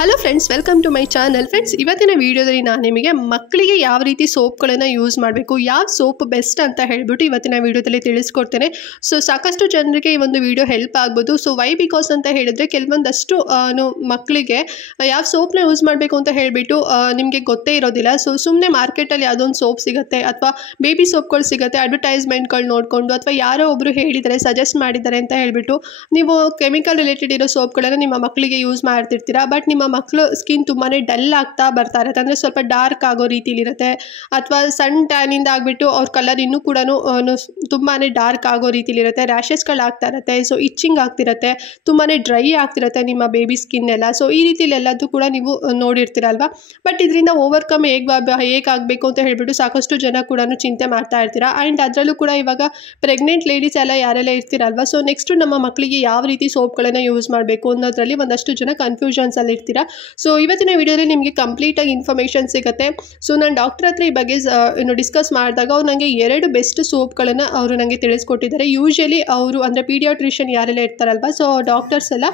Hello friends, welcome to my channel. Friends, ಇವತ್ತಿನ ವಿಡಿಯೋದಲ್ಲಿ ನಾನು ನಿಮಗೆ ಮಕ್ಕಳಿಗೆ ಯಾವ ರೀತಿ ಸೋಪ್ಗಳನ್ನು ಯೂಸ್ ಮಾಡಬೇಕು, ಯಾವ ಸೋಪ್ ಬೆಸ್ಟ್ ಅಂತ ಹೇಳ್ಬಿಟ್ಟು ಇವತ್ತಿನ ವಿಡಿಯೋದಲ್ಲಿ ತಿಳಿಸ್ಕೊಡ್ತೇನೆ. ಸೊ ಸಾಕಷ್ಟು ಜನರಿಗೆ ಈ ಒಂದು ವಿಡಿಯೋ ಹೆಲ್ಪ್ ಆಗ್ಬೋದು. ಸೊ ವೈ ಬಿಕಾಸ್ ಅಂತ ಹೇಳಿದ್ರೆ ಕೆಲವೊಂದಷ್ಟು ಮಕ್ಕಳಿಗೆ ಯಾವ ಸೋಪ್ನ ಯೂಸ್ ಮಾಡಬೇಕು ಅಂತ ಹೇಳಿಬಿಟ್ಟು ನಿಮಗೆ ಗೊತ್ತೇ ಇರೋದಿಲ್ಲ. ಸೊ ಸುಮ್ಮನೆ ಮಾರ್ಕೆಟಲ್ಲಿ ಯಾವುದೋ ಒಂದು ಸೋಪ್ ಸಿಗುತ್ತೆ ಅಥವಾ ಬೇಬಿ ಸೋಪ್ಗಳು ಸಿಗುತ್ತೆ, ಅಡ್ವರ್ಟೈಸ್ಮೆಂಟ್ಗಳು ನೋಡಿಕೊಂಡು ಅಥವಾ ಯಾರೋ ಒಬ್ಬರು ಹೇಳಿದ್ದಾರೆ, ಸಜೆಸ್ಟ್ ಮಾಡಿದ್ದಾರೆ ಅಂತ ಹೇಳಿಬಿಟ್ಟು ನೀವು ಕೆಮಿಕಲ್ ರಿಲೇಟೆಡ್ ಇರೋ ಸೋಪ್ಗಳನ್ನು ನಿಮ್ಮ ಮಕ್ಕಳಿಗೆ ಯೂಸ್ ಮಾಡ್ತಿರ್ತೀರಾ. ಬಟ್ ನಿಮ್ಮ ಮಕ್ಕಳು ಸ್ಕಿನ್ ತುಂಬಾ ಡಲ್ ಆಗ್ತಾ ಬರ್ತಾ ಇರುತ್ತೆ, ಅಂದರೆ ಸ್ವಲ್ಪ ಡಾರ್ಕ್ ಆಗೋ ರೀತಿಲಿರುತ್ತೆ, ಅಥವಾ ಸಣ್ಣ ಟ್ಯಾನಿಂದ ಆಗಿಬಿಟ್ಟು ಅವ್ರ ಕಲರ್ ಇನ್ನೂ ಕೂಡ ತುಂಬಾ ಡಾರ್ಕ್ ಆಗೋ ರೀತಿಲಿರುತ್ತೆ, ರ್ಯಾಷಸ್ಗಳಾಗ್ತಾ ಇರುತ್ತೆ, ಸೊ ಇಚ್ಚಿಂಗ್ ಆಗ್ತಿರುತ್ತೆ, ತುಂಬಾ ಡ್ರೈ ಆಗ್ತಿರುತ್ತೆ ನಿಮ್ಮ ಬೇಬಿ ಸ್ಕಿನ್ ಎಲ್ಲ. ಸೊ ಈ ರೀತಿಲೆಲ್ಲದೂ ಕೂಡ ನೀವು ನೋಡಿರ್ತೀರಲ್ವಾ. ಬಟ್ ಇದರಿಂದ ಓವರ್ಕಮ್ ಹೇಗಾಗಬೇಕು ಅಂತ ಹೇಳ್ಬಿಟ್ಟು ಸಾಕಷ್ಟು ಜನ ಕೂಡ ಚಿಂತೆ ಮಾಡ್ತಾ ಇರ್ತೀರಾ. ಆ್ಯಂಡ್ ಅದರಲ್ಲೂ ಕೂಡ ಇವಾಗ ಪ್ರೆಗ್ನೆಂಟ್ ಲೇಡೀಸ್ ಎಲ್ಲ ಯಾರೆಲ್ಲ ಇರ್ತೀರಲ್ವಾ, ಸೊ ನೆಕ್ಸ್ಟ್ ನಮ್ಮ ಮಕ್ಕಳಿಗೆ ಯಾವ ರೀತಿ ಸೋಪ್ಗಳನ್ನು ಯೂಸ್ ಮಾಡಬೇಕು ಅನ್ನೋದ್ರಲ್ಲಿ ಒಂದಷ್ಟು ಜನ ಕನ್ಫ್ಯೂಷನ್ಸಲ್ಲಿ ಇರ್ತೀರಾ. ಸೊ ಇವತ್ತಿನ ವಿಡಿಯೋದಲ್ಲಿ ನಿಮಗೆ ಕಂಪ್ಲೀಟಾಗಿ ಇನ್ಫಾರ್ಮೇಷನ್ ಸಿಗುತ್ತೆ. ಸೊ ನಾನು ಡಾಕ್ಟರ್ ಹತ್ರ ಈ ಬಗ್ಗೆ ಡಿಸ್ಕಸ್ ಮಾಡಿದಾಗ ಅವ್ರು ನನಗೆ 2 ಬೆಸ್ಟ್ ಸೋಪ್ಗಳನ್ನು ಅವರು ನನಗೆ ತಿಳಿಸ್ಕೊಟ್ಟಿದ್ದಾರೆ. ಯೂಶಲಿ ಅವರು ಅಂದರೆ ಪೀಡಿಯಾಟ್ರಿಷಿಯನ್ ಯಾರೆಲ್ಲ ಇರ್ತಾರಲ್ವ, ಸೊ ಡಾಕ್ಟರ್ಸ್ ಎಲ್ಲ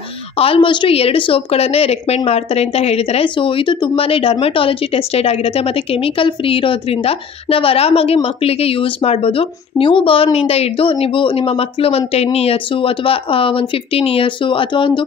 ಆಲ್ಮೋಸ್ಟ್ 2 ಸೋಪ್ಗಳನ್ನೇ ರೆಕಮೆಂಡ್ ಮಾಡ್ತಾರೆ ಅಂತ ಹೇಳಿದ್ದಾರೆ. ಸೊ ಇದು ತುಂಬಾ ಡರ್ಮಟಾಲಜಿ ಟೆಸ್ಟೆಡ್ ಆಗಿರುತ್ತೆ ಮತ್ತು ಕೆಮಿಕಲ್ ಫ್ರೀ ಇರೋದ್ರಿಂದ ನಾವು ಆರಾಮಾಗಿ ಮಕ್ಕಳಿಗೆ ಯೂಸ್ ಮಾಡ್ಬೋದು. ನ್ಯೂ ಬಾರ್ನಿಂದ ಹಿಡಿದು ನೀವು ನಿಮ್ಮ ಮಕ್ಕಳು ಒಂದು 10 ಇಯರ್ಸು ಅಥವಾ ಒಂದು 15 ಇಯರ್ಸು ಅಥವಾ ಒಂದು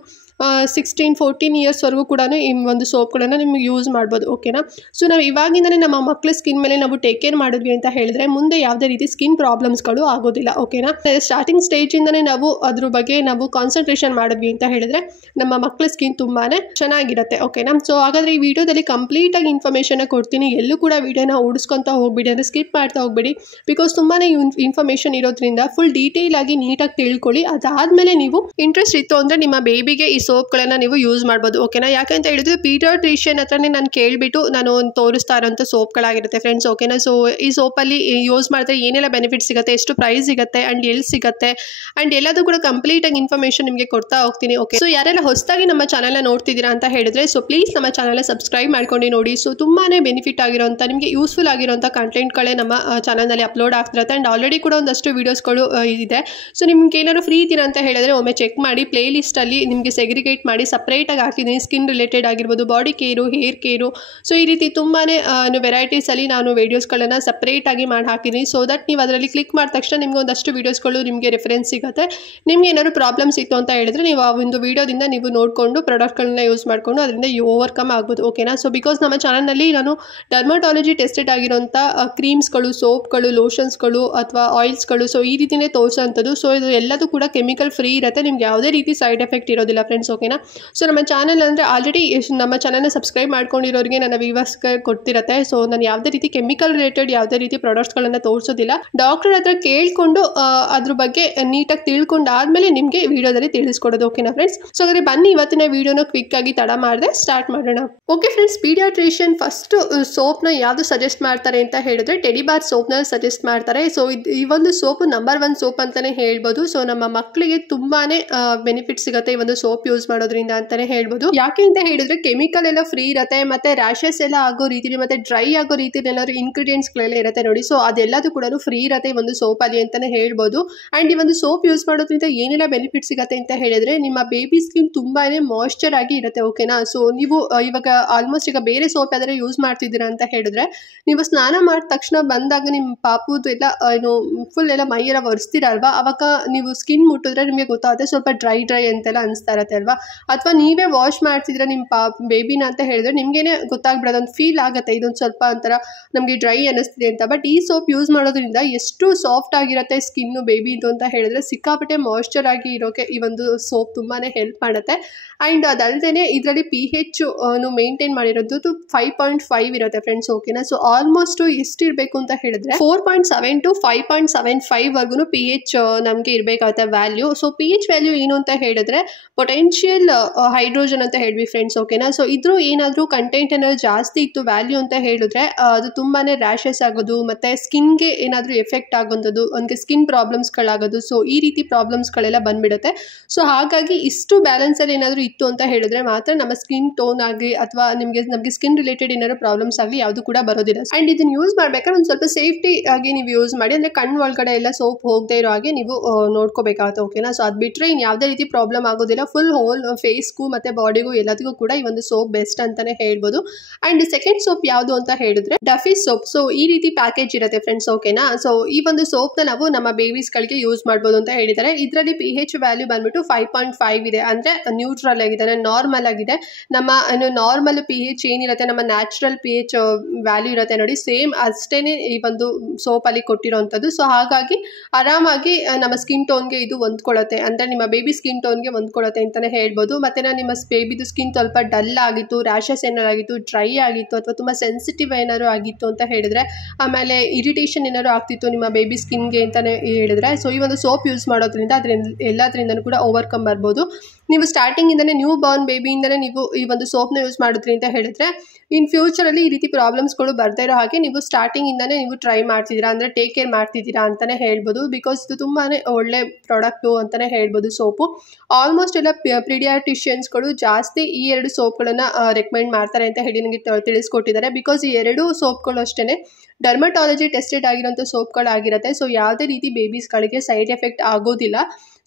16-14 ಇಯರ್ಸ್ವರೆಗೂ ಕೂಡ ಈ ಒಂದು ಸೋಪ್ಗಳನ್ನು ನಿಮಗೆ ಯೂಸ್ ಮಾಡ್ಬೋದು. ಓಕೆನಾ. ಸೊ ನಾವು ಇವಾಗಿಂದಲೇ ನಮ್ಮ ಮಕ್ಕಳ ಸ್ಕಿನ್ ಮೇಲೆ ನಾವು ಟೇಕ್ ಕೇರ್ ಮಾಡಿದ್ವಿ ಅಂತ ಹೇಳಿದ್ರೆ ಮುಂದೆ ಯಾವುದೇ ರೀತಿ ಸ್ಕಿನ್ ಪ್ರಾಬ್ಲಮ್ಸ್ಗಳು ಆಗೋದಿಲ್ಲ. ಓಕೆನಾ. ಸ್ಟಾರ್ಟಿಂಗ್ ಸ್ಟೇಜಿಂದನೇ ನಾವು ಅದ್ರ ಬಗ್ಗೆ ನಾವು ಕಾನ್ಸಂಟ್ರೇಷನ್ ಮಾಡಿದ್ವಿ ಅಂತ ಹೇಳಿದ್ರೆ ನಮ್ಮ ಮಕ್ಕಳ ಸ್ಕಿನ್ ತುಂಬಾ ಚೆನ್ನಾಗಿರುತ್ತೆ. ಓಕೆನಾ. ಸೊ ಹಾಗಾದರೆ ಈ ವಿಡಿಯೋದಲ್ಲಿ ಕಂಪ್ಲೀಟಾಗಿ ಇನ್ಫಾರ್ಮೇಷನ್ ಕೊಡ್ತೀನಿ. ಎಲ್ಲೂ ಕೂಡ ವಿಡಿಯೋನ ಓಡಿಸ್ಕೊತಾ ಹೋಗ್ಬಿಡಿ, ಅಂದರೆ ಸ್ಕಿಪ್ ಮಾಡ್ತಾ ಹೋಗ್ಬೇಡಿ. ಬಿಕಾಸ್ ತುಂಬಾ ಇನ್ಫಾರ್ಮೇಷನ್ ಇರೋದ್ರಿಂದ ಫುಲ್ ಡೀಟೇಲ್ ಆಗಿ ನೀಟಾಗಿ ತಿಳ್ಕೊಳ್ಳಿ. ಅದಾದಮೇಲೆ ನೀವು ಇಂಟ್ರೆಸ್ಟ್ ಇತ್ತು ಅಂದರೆ ನಿಮ್ಮ ಬೇಬಿಗೆ ಈ ಸೋಪ್ಗಳನ್ನು ನೀವು ಯೂಸ್ ಮಾಡ್ಬೋದು. ಓಕೆನಾ. ಯಾಕಂತ ಹೇಳಿದ್ರೆ ಪೀಡಿಯಾಟ್ರಿಷಿಯನ್ ಹತ್ರನೇ ನಾನು ಕೇಳಿಬಿಟ್ಟು ನಾನು ತೋರಿಸ್ತಾ ಇರೋಂಥ ಸೋಪ್ಗಳಾಗಿರುತ್ತೆ ಫ್ರೆಂಡ್ಸ್. ಓಕೆನಾ. ಸೊ ಈ ಸೋಪಲ್ಲಿ ಯೂಸ್ ಮಾಡಿದ್ರೆ ಏನೆಲ್ಲ ಬೆನಿಫಿಟ್ ಸಿಗುತ್ತೆ, ಎಷ್ಟು ಪ್ರೈಸ್ ಸಿಗುತ್ತೆ ಆ್ಯಂಡ್ ಎಲ್ಲಿ ಸಿಗುತ್ತೆ ಆ್ಯಂಡ್ ಎಲ್ಲದೂ ಕೂಡ ಕಂಪ್ಲೀಟಾಗಿ ಇನ್ಫಾರ್ಮೇಷನ್ ನಿಮಗೆ ಕೊಡ್ತಾ ಹೋಗ್ತೀನಿ. ಓಕೆ. ಸೊ ಯಾರೆಲ್ಲ ಹೊಸದಾಗಿ ನಮ್ಮ ಚಾನಲ್ನ ನೋಡ್ತಿದ್ದೀರಾ ಅಂತ ಹೇಳಿದ್ರೆ ಸೊ ಪ್ಲೀಸ್ ನಮ್ಮ ಚಾನಲ್ನ ಸಬ್ಸ್ಕ್ರೈಬ್ ಮಾಡ್ಕೊಂಡು ನೋಡಿ. ಸೊ ತುಂಬಾ ಬೆನಿಫಿಟ್ ಆಗಿರೋಂಥ ನಿಮಗೆ ಯೂಸ್ಫುಲ್ ಆಗಿರೋಂಥ ಕಂಟೆಂಟ್ಗಳೇ ನಮ್ಮ ಚಾನಲ್ನಲ್ಲಿ ಅಪ್ಲೋಡ್ ಆಗ್ತಿರುತ್ತೆ. ಆ್ಯಂಡ್ ಆಲ್ರೆಡಿ ಕೂಡ ಒಂದಷ್ಟು ವೀಡಿಯೋಸ್ಗಳು ಇದೆ. ಸೊ ನಿಮ್ಗೆ ಏನಾದ್ರು ಫ್ರೀ ಇದ್ದೀರಾ ಅಂತ ಹೇಳಿದ್ರೆ ಒಮ್ಮೆ ಚೆಕ್ ಮಾಡಿ. ಪ್ಲೇ ಲಿಸ್ಟಲ್ಲಿ ನಿಮಗೆ ಸೆಗ್ರಿಗೇಟ್ ಮಾಡಿ ಸಪ್ರೇಟಾಗಿ ಹಾಕಿದ್ದೀನಿ. ಸ್ಕಿನ್ ರಿಲೇಟೆಡ್ ಆಗಿರ್ಬೋದು, body care, hair care, so ಈ ರೀತಿ ತುಂಬಾ ವೆರೈಟೀಸಲ್ಲಿ ನಾನು ವೀಡಿಯೋಸ್ಗಳನ್ನು ಸಪ್ರೇಟಾಗಿ ಮಾಡಿ ಹಾಕಿದ್ದೀನಿ. ಸೊ ದಟ್ ನೀವು ಅದರಲ್ಲಿ ಕ್ಲಿಕ್ ಮಾಡಿದ ತಕ್ಷಣ ನಿಮಗೆ ಒಂದಷ್ಟು ವೀಡಿಯೋಸ್ಗಳು ನಿಮಗೆ ರೆಫರೆನ್ಸ್ ಸಿಗುತ್ತೆ. ನಿಮ್ಗೆ ಏನಾದ್ರು ಪ್ರಾಬ್ಲಮ್ಸ್ ಇತ್ತು ಅಂತ ಹೇಳಿದ್ರೆ ನೀವು ಆ ಒಂದು ವೀಡಿಯೋದಿಂದ ನೀವು ನೋಡಿಕೊಂಡು ಪ್ರಾಡಕ್ಟ್ಗಳನ್ನ ಯೂಸ್ ಮಾಡಿಕೊಂಡು ಅದರಿಂದ ಓವರ್ಕಮ್ ಆಗ್ಬೋದು. ಓಕೆನಾ. ಸೊ ಬಿಕಾಸ್ ನಮ್ಮ ಚಾನಲ್ನಲ್ಲಿ ನಾನು ಡರ್ಮಟಾಲಜಿ ಟೆಸ್ಟೆಡ್ ಆಗಿರೋಂಥ ಕ್ರೀಮ್ಸ್ಗಳು, ಸೋಪ್ಗಳು, ಲೋಷನ್ಸ್ಗಳು ಅಥವಾ ಆಯಿಲ್ಸ್ಗಳು ಸೊ ಈ ರೀತಿಯೇ ತೋರಿಸೋಂಥದ್ದು. ಸೊ ಇದು ಎಲ್ಲದೂ ಕೂಡ ಕೆಮಿಕಲ್ ಫ್ರೀ ಇರುತ್ತೆ, ನಿಮ್ಗೆ ಯಾವುದೇ ರೀತಿ ಸೈಡ್ ಎಫೆಕ್ಟ್ ಇರೋದಿಲ್ಲ ಫ್ರೆಂಡ್ಸ್. ಓಕೆನಾ. ಸೊ ನಮ್ಮ ಚಾನಲ್ ಅಂದರೆ ಆಲ್ರೆಡಿ ನಮ್ಮ ಚಾನಲ್ನ ಸಬ್ಸ್ಕ್ರೈಬ್ ಮಾಡ್ಕೊಂಡಿರೋರಿಗೆ ನನ್ನ ವ್ಯೂವರ್ಸ್ಗೆ ಗೊತ್ತಿರುತ್ತೆ. ಸೊ ನಾನು ಯಾವುದೇ ರೀತಿ ಕೆಮಿಕಲ್ ರಿಲೇಟೆಡ್ ಯಾವುದೇ ರೀತಿ ಪ್ರಾಡಕ್ಟ್ಸ್ಗಳನ್ನು ತೋರಿಸೋದಿಲ್ಲ. ಡಾಕ್ಟರ್ ಹತ್ರ ಕೇಳಿಕೊಂಡು ಅದ್ರ ಬಗ್ಗೆ ನೀಟಾಗಿ ತಿಳ್ಕೊಂಡು ಆದಮೇಲೆ ನಿಮಗೆ ವಿಡಿಯೋದಲ್ಲಿ ತಿಳಿಸ್ಕೊಡೋದು. ಓಕೆನಾ ಫ್ರೆಂಡ್ಸ್. ಸೊ ಹಾಗಾದರೆ ಬನ್ನಿ ಇವತ್ತಿನ ವಿಡಿಯೋನ ಕ್ವಿಕ್ ಆಗಿ ತಡ ಮಾಡದೆ ಸ್ಟಾರ್ಟ್ ಮಾಡೋಣ. ಓಕೆ ಫ್ರೆಂಡ್ಸ್, ಪೀಡಿಯಾಟ್ರಿಷಿಯನ್ ಫಸ್ಟ್ ಸೋಪ್ನ ಯಾವುದು ಸಜೆಸ್ಟ್ ಮಾಡ್ತಾರೆ ಅಂತ ಹೇಳಿದ್ರೆ ಟೆಡಿಬಾರ್ ಸೋಪ್ನ ಸಜೆಸ್ಟ್ ಮಾಡ್ತಾರೆ. ಸೊ ಈ ಒಂದು ಸೋಪ್ ನಂಬರ್ 1 ಸೋಪ್ ಅಂತಲೇ ಹೇಳ್ಬೋದು. ಸೊ ನಮ್ಮ ಮಕ್ಕಳಿಗೆ ತುಂಬಾ ಬೆನಿಫಿಟ್ ಸಿಗುತ್ತೆ ಈ ಒಂದು ಸೋಪ್ ಯೂಸ್ ಮಾಡೋದ್ರಿಂದ ಅಂತಾನೆ ಹೇಳ್ಬೋದು. ಯಾಕೆ ಅಂತ ಹೇಳಿದ್ರೆ ಕೆಮಿಕಲ್ ಎಲ್ಲ ಫ್ರೀ ಇರುತ್ತೆ, ಮತ್ತೆ ರ್ಯಾಷಸ್ ಎಲ್ಲ ಆಗೋ ರೀತಿಲಿ ಮತ್ತೆ ಡ್ರೈ ಆಗೋ ರೀತಿಲಿ ಏನಾದ್ರು ಇಂಗ್ರೀಡಿಯೆಂಟ್ಸ್ ಗಳೆಲ್ಲ ಇರುತ್ತೆ ನೋಡಿ. ಸೊ ಅದೆಲ್ಲದೂ ಕೂಡ ಫ್ರೀ ಇರುತ್ತೆ ಈ ಒಂದು ಸೋಪ್ ಅಲ್ಲಿ ಅಂತಾನೆ ಹೇಳ್ಬೋದು. ಅಂಡ್ ಈ ಒಂದು ಸೋಪ್ ಯೂಸ್ ಮಾಡೋದ್ರಿಂದ ಏನೆಲ್ಲ ಬೆನಿಫಿಟ್ ಸಿಗುತ್ತೆ ಅಂತ ಹೇಳಿದ್ರೆ ನಿಮ್ಮ ಬೇಬಿ ಸ್ಕಿನ್ ತುಂಬಾನೇ ಮಾಯ್ಶ್ಚರ್ ಆಗಿ ಇರುತ್ತೆ. ಓಕೆನಾ. ಸೊ ನೀವು ಇವಾಗ ಆಲ್ಮೋಸ್ಟ್ ಈಗ ಬೇರೆ ಸೋಪ್ ಯಾವ್ದಾದ್ರು ಯೂಸ್ ಮಾಡ್ತಿದ್ದೀರಾ ಅಂತ ಹೇಳಿದ್ರೆ ನೀವು ಸ್ನಾನ ಮಾಡಿದ ತಕ್ಷಣ ಬಂದಾಗ ನಿಮ್ಮ ಪಾಪುದು ಎಲ್ಲ ಏನು ಫುಲ್ ಎಲ್ಲ ಮೈಯೆಲ್ಲ ಒರೆಸ್ತೀರಲ್ವಾ, ಅವಾಗ ನೀವು ಸ್ಕಿನ್ ಮುಟ್ಟಿದ್ರೆ ನಿಮಗೆ ಗೊತ್ತಾಗುತ್ತೆ ಸ್ವಲ್ಪ ಡ್ರೈ ಅಂತೆಲ್ಲ ಅನಿಸ್ತಾ ಇರುತ್ತೆ ಅಲ್ವಾ. ಅಥವಾ ನೀವೇ ವಾಶ್ ಮಾಡ್ತಿದ್ರೆ ನಿಮ್ಮ ಬೇಬಿನ ಅಂತ ಹೇಳಿದ್ರೆ ನಿಮ್ಗೇನೆ ಗೊತ್ತಾಗ್ಬಿಡೋದು, ಒಂದು ಫೀಲ್ ಆಗುತ್ತೆ ಇದೊಂದು ಸ್ವಲ್ಪ ಒಂಥರ ನಮಗೆ ಡ್ರೈ ಅನ್ನಿಸ್ತಿದೆ ಅಂತ. ಬಟ್ ಈ ಸೋಪ್ ಯೂಸ್ ಮಾಡೋದ್ರಿಂದ ಎಷ್ಟು ಸಾಫ್ಟ್ ಆಗಿರುತ್ತೆ ಸ್ಕಿನ್ನು ಬೇಬಿದು ಅಂತ ಹೇಳಿದ್ರೆ ಸಿಕ್ಕಾಪಟ್ಟೆ ಮಾಯ್ಶ್ಚರ್ ಆಗಿ ಇರೋಕೆ ಈ ಒಂದು ಸೋಪ್ ತುಂಬಾ ಹೆಲ್ಪ್ ಮಾಡುತ್ತೆ. ಆ್ಯಂಡ್ ಅದಲ್ಲದೆ ಇದರಲ್ಲಿ pH ಮೇಂಟೈನ್ ಮಾಡಿರೋದು 5.5 ಇರುತ್ತೆ ಫ್ರೆಂಡ್ಸ್. ಓಕೆನಾ. ಸೊ ಆಲ್ಮೋಸ್ಟ್ ಎಷ್ಟಿರಬೇಕು ಅಂತ ಹೇಳಿದ್ರೆ 4.7 to 5.75 ವರ್ಗು pH ನಮಗೆ ಇರಬೇಕಾಗುತ್ತೆ ವ್ಯಾಲ್ಯೂ. ಸೊ pH ವ್ಯಾಲ್ಯೂ ಏನು ಅಂತ ಹೇಳಿದ್ರೆ ಪೊಟೆನ್ಷಿಯಲ್ ಹೈಡ್ರೋಜನ್ ಅಂತ ಹೇಳ್ವಿ ಫ್ರೆಂಡ್ಸ್. ಓಕೆನಾ. ಸೊ ಇದ್ರ ಏನಾದರೂ ಕಂಟೆಂಟ್ ಏನಾದ್ರು ಜಾಸ್ತಿ ಇತ್ತು ವ್ಯಾಲ್ಯೂ ಅಂತ ಹೇಳಿದ್ರೆ ಅದು ತುಂಬಾ ರ್ಯಾಷಸ್ ಆಗೋದು ಮತ್ತು ಸ್ಕಿನ್ಗೆ ಏನಾದರೂ ಎಫೆಕ್ಟ್ ಆಗೋದು, ನನಗೆ ಸ್ಕಿನ್ ಪ್ರಾಬ್ಲಮ್ಸ್ಗಳಾಗೋದು, ಸೊ ಈ ರೀತಿ ಪ್ರಾಬ್ಲಮ್ಸ್ಗಳೆಲ್ಲ ಬಂದ್ಬಿಡುತ್ತೆ. ಸೊ ಹಾಗಾಗಿ ಇಷ್ಟು ಬ್ಯಾಲೆನ್ಸಲ್ಲಿ ಏನಾದರೂ ಇತ್ತು ಅಂತ ಹೇಳಿದ್ರೆ ಮಾತ್ರ ನಮ್ಮ ಸ್ಕಿನ್ ಟೋನ್ ಆಗಿ ಅಥವಾ ನಮಗೆ ಸ್ಕಿನ್ ರಿಲೇಟೆಡ್ ಏನಾದ್ರು ಪ್ರಾಬ್ಲಮ್ಸ್ ಆಗಲಿ ಯಾವುದು ಕೂಡ ಬರೋದಿಲ್ಲ. ಆ್ಯಂಡ್ ಇದನ್ನು ಯೂಸ್ ಮಾಡ್ಬೇಕಾದ್ರೆ ಒಂದು ಸ್ವಲ್ಪ ಸೇಫ್ಟಿ ಆಗಿ ನೀವು ಯೂಸ್ ಮಾಡಿ, ಅಂದರೆ ಕಣ್ಣು ಒಳಗಡೆ ಎಲ್ಲ ಸೋಪ್ ಹೋಗದೆ ಇರೋ ಹಾಗೆ ನೀವು ನೋಡ್ಕೋಬೇಕಾಗುತ್ತೆ. ಓಕೆನಾ. ಸೊ ಅದು ಬಿಟ್ಟರೆ ಇನ್ನು ಯಾವುದೇ ರೀತಿ ಪ್ರಾಬ್ಲಮ್ ಆಗೋದಿಲ್ಲ. ಫುಲ್ ಹೋಲ್ ಫೇಸ್ಗೂ ಮತ್ತು ಬಾಡಿಗೂ ಎಲ್ಲದಕ್ಕೂ ಕೂಡ ಈ ಒಂದು ಸೋಪ್ ಬೆಸ್ಟ್ ಅಂತಲೇ ಹೇಳ್ಬೋದು. ಆ್ಯಂಡ್ ಸೆಕೆಂಡ್ ಸೋಪ್ ಯಾವುದು ಅಂತ ಹೇಳಿದ್ರೆ ಡಫಿ ಸೋಪ್. ಸೊ ಈ ರೀತಿ ಪ್ಯಾಕೇಜ್ ಇರುತ್ತೆ ಫ್ರೆಂಡ್ಸ್, ಓಕೆನಾ. ಸೊ ಈ ಒಂದು ಸೋಪ್ನ ನಾವು ನಮ್ಮ ಬೇಬೀಸ್ಗಳಿಗೆ ಯೂಸ್ ಮಾಡ್ಬೋದು ಅಂತ ಹೇಳಿದ್ದಾರೆ. ಇದರಲ್ಲಿ pH ವ್ಯಾಲ್ಯೂ ಬಂದ್ಬಿಟ್ಟು 5.5 ಇದೆ, ಅಂದರೆ ನ್ಯೂಟ್ರಲ್ ಆಗಿದೆ, ನಾರ್ಮಲ್ ಆಗಿದೆ. ನಮ್ಮ ನಾರ್ಮಲ್ pH ಏನಿರುತ್ತೆ, ನಮ್ಮ ನ್ಯಾಚುರಲ್ pH ವ್ಯಾಲ್ಯೂ ಇರುತ್ತೆ ನೋಡಿ, ಸೇಮ್ ಅಷ್ಟೇ ಈ ಒಂದು ಸೋಪಲ್ಲಿ ಕೊಟ್ಟಿರೋವಂಥದ್ದು. ಸೊ ಹಾಗಾಗಿ ಆರಾಮಾಗಿ ನಮ್ಮ ಸ್ಕಿನ್ ಟೋನ್ಗೆ ಇದು ಹೊಂದ್ಕೊಳ್ಳುತ್ತೆ, ಅಂದರೆ ನಿಮ್ಮ ಬೇಬಿ ಸ್ಕಿನ್ ಟೋನ್ಗೆ ಹೊಂದ್ಕೊಳ್ಳುತ್ತೆ ಅಂತಲೇ ಹೇಳ್ಬೋದು. ಮತ್ತು ನಿಮ್ಮ ಬೇಬಿದು ಸ್ಕಿನ್ ಸ್ವಲ್ಪ ಡಲ್ ಆಗಿತ್ತು, ರ್ಯಾಷಸ್ ಏನಾರು ಆಗಿತ್ತು, ಡ್ರೈ ಆಗಿತ್ತು, ಅಥವಾ ತುಂಬ ಸೆನ್ಸಿಟಿವ್ ಏನಾರು ಆಗಿತ್ತು ಅಂತ ಹೇಳಿದ್ರೆ, ಆಮೇಲೆ ಇರಿಟೇಷನ್ ಏನಾರು ಆಗ್ತಿತ್ತು ನಿಮ್ಮ ಬೇಬಿ ಸ್ಕಿನ್ಗೆ ಅಂತಲೇ ಹೇಳಿದ್ರೆ, ಸೊ ಈ ಒಂದು ಸೋಪ್ ಯೂಸ್ ಮಾಡೋದ್ರಿಂದ ಎಲ್ಲದರಿಂದನೂ ಕೂಡ ಓವರ್ಕಮ್ ಬರ್ಬೋದು. ನೀವು ಸ್ಟಾರ್ಟಿಂಗಿಂದನೇ ನ್ಯೂ ಬಾರ್ನ್ ಬೇಬಿಯಿಂದನೇ ನೀವು ಈ ಒಂದು ಸೋಪ್ನ ಯೂಸ್ ಮಾಡಿದ್ರಿ ಅಂತ ಹೇಳಿದ್ರೆ ಇನ್ ಫ್ಯೂಚರಲ್ಲಿ ಈ ರೀತಿ ಪ್ರಾಬ್ಲಮ್ಸ್ಗಳು ಬರ್ತಾ ಇರೋ ಹಾಗೆ ನೀವು ಸ್ಟಾರ್ಟಿಂಗಿಂದನೇ ನೀವು ಟ್ರೈ ಮಾಡ್ತಿದ್ದೀರಾ, ಅಂದರೆ ಟೇಕ್ ಕೇರ್ ಮಾಡ್ತಿದ್ದೀರಾ ಅಂತಲೇ ಹೇಳ್ಬೋದು. ಬಿಕಾಸ್ ಇದು ತುಂಬಾ ಒಳ್ಳೆ ಪ್ರಾಡಕ್ಟು ಅಂತಲೇ ಹೇಳ್ಬೋದು ಸೋಪು. ಆಲ್ಮೋಸ್ಟ್ ಎಲ್ಲ ಪೀಡಿಯಾಟ್ರಿಷಿಯನ್ಸ್ಗಳು ಜಾಸ್ತಿ ಈ ಎರಡು ಸೋಪ್ಗಳನ್ನು ರೆಕಮೆಂಡ್ ಮಾಡ್ತಾರೆ ಅಂತ ಹೇಳಿ ನನಗೆ ತಿಳಿಸ್ಕೊಟ್ಟಿದ್ದಾರೆ. ಬಿಕಾಸ್ ಈ ಎರಡೂ ಸೋಪ್ಗಳು ಅಷ್ಟೇ ಡರ್ಮಟಾಲಜಿ ಟೆಸ್ಟೆಡ್ ಆಗಿರೋಂಥ ಸೋಪ್ಗಳಾಗಿರುತ್ತೆ. ಸೊ ಯಾವುದೇ ರೀತಿ ಬೇಬೀಸ್ಗಳಿಗೆ ಸೈಡ್ ಎಫೆಕ್ಟ್ ಆಗೋದಿಲ್ಲ.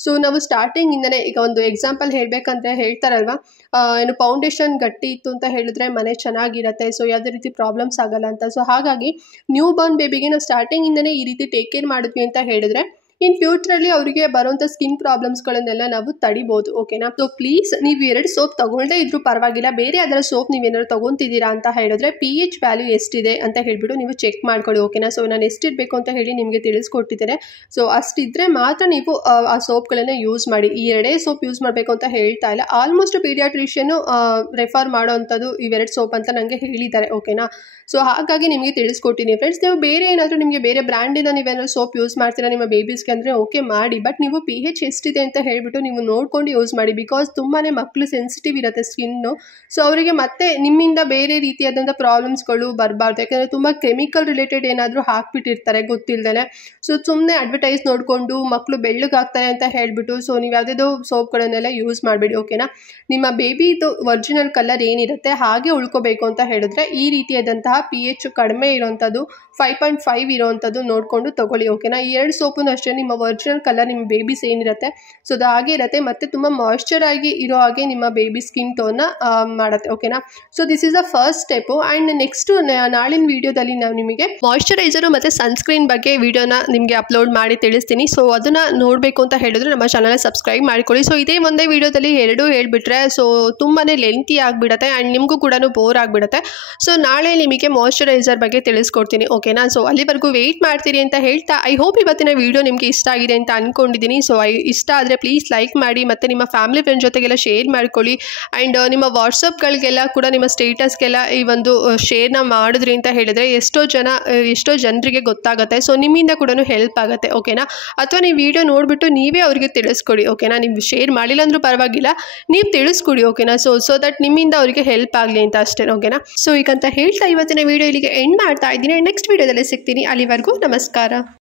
ಸೊ ನಾವು ಸ್ಟಾರ್ಟಿಂಗಿಂದನೇ ಈಗ ಒಂದು ಎಕ್ಸಾಂಪಲ್ ಹೇಳಬೇಕಂದ್ರೆ ಹೇಳ್ತಾರಲ್ವ, ಏನು ಫೌಂಡೇಶನ್ ಗಟ್ಟಿ ಇತ್ತು ಅಂತ ಹೇಳಿದ್ರೆ ಮನೆ ಚೆನ್ನಾಗಿರುತ್ತೆ, ಸೊ ಯಾವುದೇ ರೀತಿ ಪ್ರಾಬ್ಲಮ್ಸ್ ಆಗಲ್ಲ ಅಂತ. ಸೊ ಹಾಗಾಗಿ ನ್ಯೂ ಬಾರ್ನ್ ಬೇಬಿಗೆ ನಾವು ಸ್ಟಾರ್ಟಿಂಗಿಂದನೇ ಈ ರೀತಿ ಟೇಕ್ ಕೇರ್ ಮಾಡಿದ್ವಿ ಅಂತ ಹೇಳಿದ್ರೆ ಇನ್ ಫ್ಯೂಚರಲ್ಲಿ ಅವರಿಗೆ ಬರುವಂಥ ಸ್ಕಿನ್ ಪ್ರಾಬ್ಲಮ್ಸ್ಗಳನ್ನೆಲ್ಲ ನಾವು ತಡಿಬೋದು, ಓಕೆನಾ. ಸೊ ಪ್ಲೀಸ್ ನೀವು ಎರಡು ಸೋಪ್ ತಗೊಳ್ಳದೇ ಇದ್ರೂ ಪರವಾಗಿಲ್ಲ, ಬೇರೆ ಅದರ ಸೋಪ್ ನೀವೇನಾದ್ರು ತೊಗೊತಿದ್ದೀರಾ ಅಂತ ಹೇಳಿದ್ರೆ pH ವ್ಯಾಲ್ಯೂ ಎಷ್ಟಿದೆ ಅಂತ ಹೇಳಿಬಿಟ್ಟು ನೀವು ಚೆಕ್ ಮಾಡ್ಕೊಳ್ಳಿ, ಓಕೆನಾ. ಸೊ ನಾನು ಎಷ್ಟಿರಬೇಕು ಅಂತ ಹೇಳಿ ನಿಮಗೆ ತಿಳಿಸ್ಕೊಟ್ಟಿದ್ದೇನೆ. ಸೊ ಅಷ್ಟಿದ್ರೆ ಮಾತ್ರ ನೀವು ಆ ಸೋಪ್ಗಳನ್ನು ಯೂಸ್ ಮಾಡಿ. ಈ ಎರಡೇ ಸೋಪ್ ಯೂಸ್ ಮಾಡಬೇಕು ಅಂತ ಹೇಳ್ತಾ ಇಲ್ಲ, ಆಲ್ಮೋಸ್ಟ್ ಪೀಡಿಯಾಟ್ರಿಷಿಯನು ರೆಫರ್ ಮಾಡೋವಂಥದ್ದು ಇವೆರಡು ಸೋಪ್ ಅಂತ ನನಗೆ ಹೇಳಿದ್ದಾರೆ, ಓಕೆನಾ. ಸೊ ಹಾಗಾಗಿ ನಿಮಗೆ ತಿಳಿಸ್ಕೊಟ್ಟಿದ್ದೀನಿ ಫ್ರೆಂಡ್ಸ್. ನೀವು ಬೇರೆ ಏನಾದರೂ ನಿಮಗೆ ಬೇರೆ ಬ್ರ್ಯಾಂಡಿಂದ ನೀವೇನಾದ್ರು ಸೋಪ್ ಯೂಸ್ ಮಾಡ್ತೀರಾ ನಿಮ್ಮ ಬೇಬೀಸ್ಗೆ ಅಂದರೆ ಓಕೆ ಮಾಡಿ, ಬಟ್ ನೀವು pH ಎಷ್ಟಿದೆ ಅಂತ ಹೇಳಿಬಿಟ್ಟು ನೀವು ನೋಡ್ಕೊಂಡು ಯೂಸ್ ಮಾಡಿ. ಬಿಕಾಸ್ ತುಂಬಾ ಮಕ್ಕಳು ಸೆನ್ಸಿಟಿವ್ ಇರುತ್ತೆ ಸ್ಕಿನ್ನು. ಸೊ ಅವರಿಗೆ ಮತ್ತೆ ನಿಮ್ಮಿಂದ ಬೇರೆ ರೀತಿಯಾದಂಥ ಪ್ರಾಬ್ಲಮ್ಸ್ಗಳು ಬರಬಾರ್ದು. ಯಾಕಂದರೆ ತುಂಬ ಕೆಮಿಕಲ್ ರಿಲೇಟೆಡ್ ಏನಾದರೂ ಹಾಕ್ಬಿಟ್ಟಿರ್ತಾರೆ ಗೊತ್ತಿಲ್ಲದೇ. ಸೊ ಸುಮ್ಮನೆ ಅಡ್ವರ್ಟೈಸ್ ನೋಡಿಕೊಂಡು ಮಕ್ಕಳು ಬೆಳ್ಳಗಾಗ್ತಾರೆ ಅಂತ ಹೇಳಿಬಿಟ್ಟು ಸೊ ನೀವು ಯಾವುದೇದೋ ಸೋಪ್ಗಳನ್ನೆಲ್ಲ ಯೂಸ್ ಮಾಡಬೇಡಿ, ಓಕೆನಾ. ನಿಮ್ಮ ಬೇಬಿದು ಒರಿಜಿನಲ್ ಕಲರ್ ಏನಿರುತ್ತೆ ಹಾಗೆ ಉಳ್ಕೋಬೇಕು ಅಂತ ಹೇಳಿದ್ರೆ ಈ ರೀತಿಯಾದಂತಹ pH ಕಡಿಮೆ ಇರೋವಂಥದ್ದು 5.5 ಇರೋವಂಥದ್ದು ನೋಡಿಕೊಂಡು ತೊಗೊಳ್ಳಿ, ಓಕೆನಾ. ಈ ಎರಡು ಸೋಪನ್ನು ಅಷ್ಟೇ ನಿಮ್ಮ ಒರಿಜಿನಲ್ ಕಲರ್ ನಿಮ್ಮ ಬೇಬೀಸ್ ಏನಿರುತ್ತೆ ಸೊ ಅದು ಹಾಗೆ ಇರುತ್ತೆ, ಮತ್ತು ತುಂಬ ಮಾಯ್ಶ್ಚರ್ ಆಗಿ ಇರೋ ಹಾಗೆ ನಿಮ್ಮ ಬೇಬಿ ಸ್ಕಿನ್ ಟೋನ್ನ ಮಾಡುತ್ತೆ, ಓಕೆನಾ. So this is the first step. And next ನಾಳಿನ ವೀಡಿಯೋದಲ್ಲಿ ನಾವು ನಿಮಗೆ ಮಾಯ್ಶ್ಚರೈಸರು ಮತ್ತು ಸನ್ಸ್ಕ್ರೀನ್ ಬಗ್ಗೆ ವೀಡಿಯೋನ ನಿಮಗೆ ಅಪ್ಲೋಡ್ ಮಾಡಿ ತಿಳಿಸ್ತೀನಿ. ಸೊ ಅದನ್ನು ನೋಡಬೇಕು ಅಂತ ಹೇಳಿದ್ರೆ ನಮ್ಮ ಚಾನಲ್ನ ಸಬ್ಸ್ಕ್ರೈಬ್ ಮಾಡಿಕೊಳ್ಳಿ. ಸೊ ಇದೇ ಒಂದೇ ವೀಡಿಯೋದಲ್ಲಿ ಎರಡೂ ಹೇಳಿಬಿಟ್ರೆ ಸೊ ತುಂಬಾ ಲೆಂತಿ ಆಗಿಬಿಡುತ್ತೆ ಆ್ಯಂಡ್ ನಿಮಗೂ ಕೂಡ ಬೋರ್ ಆಗಿಬಿಡುತ್ತೆ. ಸೊ ನಾಳೆ ನಿಮಗೆ ಮಾಯ್ಶ್ಚರೈಸರ್ ಬಗ್ಗೆ ತಿಳಿಸ್ಕೊಡ್ತೀನಿ, ಓಕೆನಾ. ಸೊ ಅಲ್ಲಿವರೆಗೂ ವೆಯ್ಟ್ ಮಾಡ್ತೀರಿ ಅಂತ ಹೇಳ್ತಾ ಐ ಹೋಪ್ ಇವತ್ತಿನ ವೀಡಿಯೋ ನಿಮಗೆ ಇಷ್ಟ ಆಗಿದೆ ಅಂತ ಅಂದ್ಕೊಂಡಿದ್ದೀನಿ. ಸೊ ಇಷ್ಟ ಆದರೆ ಪ್ಲೀಸ್ ಲೈಕ್ ಮಾಡಿ ಮತ್ತು ನಿಮ್ಮ ಫ್ಯಾಮಿಲಿ ಫ್ರೆಂಡ್ಸ್ ಜೊತೆಗೆಲ್ಲ ಶೇರ್ ಮಾಡ್ಕೊಳ್ಳಿ. ಆ್ಯಂಡ್ ನಿಮ್ಮ ವಾಟ್ಸಪ್ಗಳಿಗೆಲ್ಲ ಕೂಡ ನಿಮ್ಮ ಸ್ಟೇಟಸ್ಗೆಲ್ಲ ಈ ಒಂದು ಶೇರ್ನ ಮಾಡಿದ್ರಿ ಅಂತ ಹೇಳಿದ್ರೆ ಎಷ್ಟೋ ಜನರಿಗೆ ಗೊತ್ತಾಗುತ್ತೆ. ಸೊ ನಿಮ್ಮಿಂದ ಕೂಡ ಹೆಲ್ಪ್ ಆಗುತ್ತೆ, ಓಕೆನಾ. ಅಥವಾ ನೀವು ವೀಡಿಯೋ ನೋಡಿಬಿಟ್ಟು ನೀವೇ ಅವರಿಗೆ ತಿಳಿಸ್ಕೊಡಿ, ಓಕೆನಾ. ನೀವು ಶೇರ್ ಮಾಡಿಲ್ಲ ಅಂದರೂ ಪರವಾಗಿಲ್ಲ, ನೀವು ತಿಳಿಸ್ಕೊಡಿ, ಓಕೆನಾ. ಸೊ ದಟ್ ನಿಮ್ಮಿಂದ ಅವರಿಗೆ ಹೆಲ್ಪ್ ಆಗಲಿ ಅಂತ ಅಷ್ಟೇ, ಓಕೆನಾ. ಸೊ ಈಗಂತ ಹೇಳ್ತಾ ಇವತ್ತಿನ ವೀಡಿಯೋ ಇಲ್ಲಿಗೆ ಎಂಡ್ ಮಾಡ್ತಾ ಇದ್ದೀನಿ. ನೆಕ್ಸ್ಟ್ ವೀಡಿಯೋದಲ್ಲಿ ಸಿಗ್ತೀನಿ. ಅಲ್ಲಿವರೆಗೂ ನಮಸ್ಕಾರ.